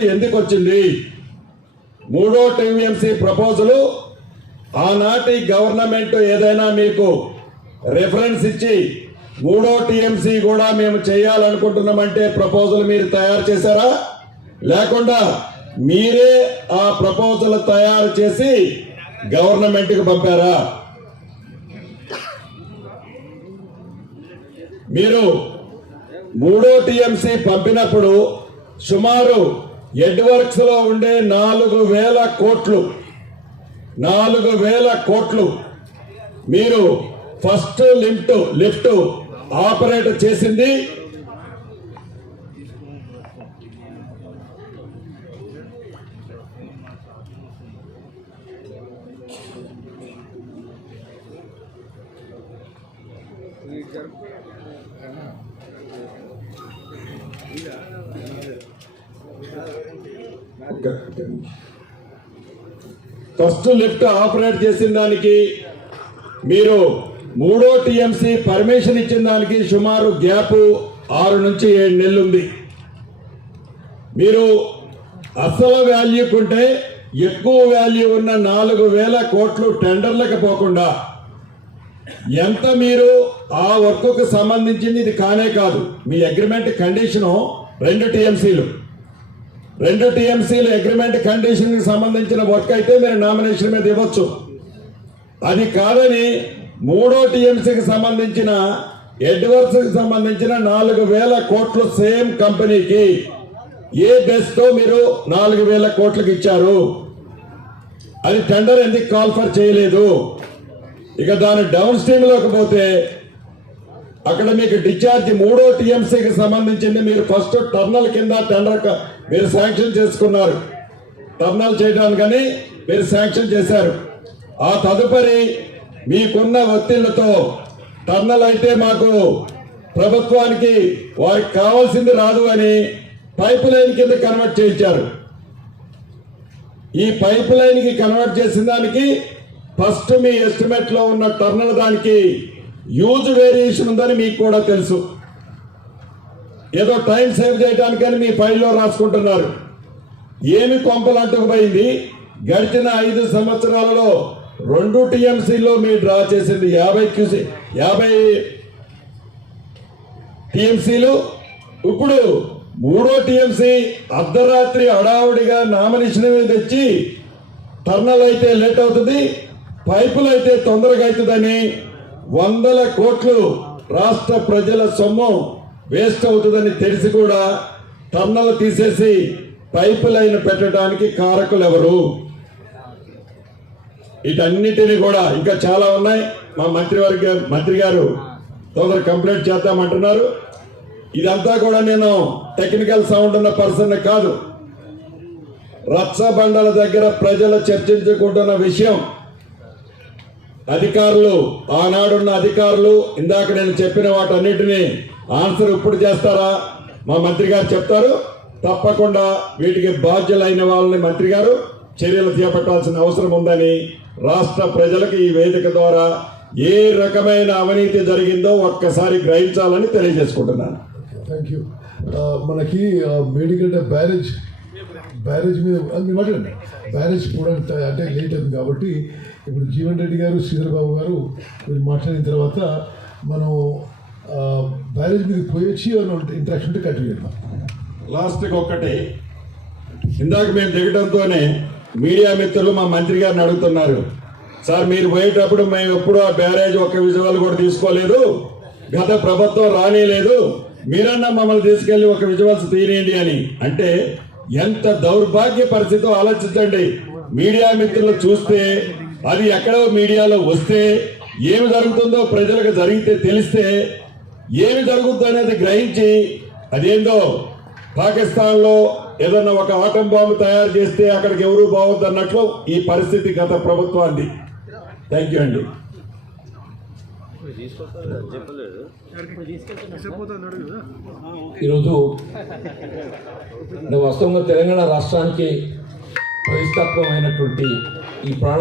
ఎందుకు వచ్చింది? మూడో టీఎంసీ ప్రపోజలు ఆనాటి గవర్నమెంట్ ఏదైనా మీకు రెఫరెన్స్ ఇచ్చి మూడో టీఎంసీ కూడా మేము చేయాలనుకుంటున్నామంటే ప్రపోజల్ మీరు తయారు చేశారా? లేకుండా మీరే ఆ ప్రపోజల్ తయారు చేసి గవర్నమెంట్కి పంపారా? మీరు మూడో టీఎంసీ పంపినప్పుడు సుమారు ఎడ్వర్క్స్లో ఉండే నాలుగు వేల కోట్లు నాలుగు వేల కోట్లు మీరు ఫస్ట్ లిఫ్ట్ లిఫ్ట్ ఆపరేట్ చేసింది. ఫస్ట్ లిఫ్ట్ ఆపరేట్ చేసిన దానికి మీరు మూడో టీఎంసీ పర్మిషన్ ఇచ్చిన దానికి సుమారు గ్యాప్ ఆరు నుంచి ఏడు నెలలు ఉంది మీరు అసలు వాల్యూ ఉంటే ఎక్కువ వాల్యూ ఉన్న నాలుగు వేల కోట్లు టెండర్లకు పోకుండా ఎంత మీరు ఆ వర్క్కు సంబంధించింది ఇది కానే కాదు. మీ అగ్రిమెంట్ కండిషను రెండు టీఎంసీలు. రెండు టీఎంసీలు అగ్రిమెంట్ కండిషన్కి సంబంధించిన వర్క్ అయితే మీరు నామినేషన్ మీద ఇవ్వచ్చు. అది కాదని మూడో టీఎంసీకి సంబంధించిన ఎడ్వర్స్కి సంబంధించిన నాలుగు వేల కోట్లు సేమ్ కంపెనీకి ఏ బెస్ట్తో మీరు నాలుగు వేల కోట్లకు ఇచ్చారు? అది టెండర్ ఎందుకు కాల్ఫర్ చేయలేదు? ఇక దాని డౌన్ స్ట్రీమ్లోకి పోతే అక్కడ మీకు డిశ్చార్జ్ మూడో టీఎంసీకి సంబంధించింది. మీరు ఫస్ట్ టర్నల్ కింద టెండర్ మీరు శాంక్షన్ చేసుకున్నారు. టర్నల్ చేయడానికని మీరు శాంక్షన్ చేశారు. ఆ తదుపరి మీకున్న ఒత్తిళ్ళతో టర్నల్ అయితే మాకు ప్రభుత్వానికి వారికి కావాల్సింది రాదు అని పైప్ లైన్ కింద కన్వర్ట్ చేయించారు. ఈ పైప్ లైన్కి కన్వర్ట్ చేసిన దానికి ఫస్ట్ మీ ఎస్టిమేట్లో ఉన్న టర్నల్ దానికి యూజ్ వేరియేషన్ ఉందని మీకు కూడా తెలుసు. ఏదో టైం సేవ్ చేయడానికని మీ ఫైల్లో రాసుకుంటున్నారు. ఏమి కొంపలంటుకుపోయింది గడిచిన ఐదు సంవత్సరాలలో రెండు టీఎంసీలో మీరు డ్రా చేసింది యాభై క్యూసీ యాభై టీఎంసీలు. ఇప్పుడు మూడో టీఎంసీ అర్ధరాత్రి హడావుడిగా నామినేషన్ మీద తెచ్చి టర్నల్ అయితే లేట్ అవుతుంది పైపులు అయితే తొందరగా అవుతుందని వందల కోట్లు రాష్ట్ర ప్రజల సొమ్ము వేస్ట్ అవుతుందని తెలిసి కూడా టన్నలు తీసేసి పైపు లైన్ పెట్టడానికి కారకులు ఎవరు? వీటన్నిటిని కూడా ఇంకా చాలా ఉన్నాయి. మా మంత్రివర్గ మంత్రి గారు తొందర కంప్లీట్ చేద్దామంటున్నారు. ఇదంతా కూడా నేను టెక్నికల్ సౌండ్ ఉన్న పర్సన్ కాదు. రచ్చబండల దగ్గర ప్రజలు చర్చించుకుంటున్న విషయం అధికారులు ఆనాడున్న అధికారులు ఇందాక నేను చెప్పిన వాటన్నిటిని ఆన్సర్ ఇప్పుడు చేస్తారా? మా మంత్రి గారు చెప్తారు. తప్పకుండా వీటికి బాధ్యులైన వాళ్ళని మంత్రి గారు చర్యలు చేపట్టాల్సిన అవసరం ఉందని రాష్ట్ర ప్రజలకు ఈ వేదిక ద్వారా ఏ రకమైన అవినీతి జరిగిందో ఒక్కసారి గ్రహించాలని తెలియజేసుకుంటున్నాను. థ్యాంక్ యూ uh, మనకి ఆ, మేడిగడ్డ బ్యారేజ్ బ్యారేజ్ మీద అది మాట్లాడండి బ్యారేజ్ కూడా అంటే లేట్ అయింది కాబట్టి ఇప్పుడు జీవన్ రెడ్డి గారు శ్రీధర్ బాబు గారు వీళ్ళు మాట్లాడిన తర్వాత మనం బ్యారేజ్ మీద పోయి వచ్చి ఇంట్రాక్షన్ ఉంటే కంటిన్యూ చేద్దాం. లాస్ట్కి ఒక్కటి. ఇందాక మేము దిగడంతోనే మీడియా మిత్రులు మా మంత్రి గారిని అడుగుతున్నారు. సార్ మీరు పోయేటప్పుడు మేము ఎప్పుడు ఆ బ్యారేజ్ ఒక్క విజువల్ కూడా తీసుకోలేదు. గత ప్రభుత్వం రానేలేదు. మీరన్నా మమ్మల్ని తీసుకెళ్ళి ఒక విజువల్స్ తీరేయండి అని. అంటే ఎంత దౌర్భాగ్య పరిస్థితి ఆలోచించండి. మీడియా మిత్రులు చూస్తే అది ఎక్కడో మీడియాలో వస్తే ఏమి జరుగుతుందో ప్రజలకు జరిగితే తెలిస్తే ఏమి జరుగుతుందో అనేది గ్రహించి అదేందో పాకిస్తాన్లో ఏదన్నా ఒక ఆటం బాంబు తయారు చేస్తే అక్కడికి ఎవరు బాగోద్దు అన్నట్లు ఈ పరిస్థితి గత ప్రభుత్వాన్ని థ్యాంక్ యూ అండి. ఈరోజు అంటే వాస్తవంగా తెలంగాణ రాష్ట్రానికి ప్రతిష్టాత్మకమైనటువంటి ఈ ప్రాణ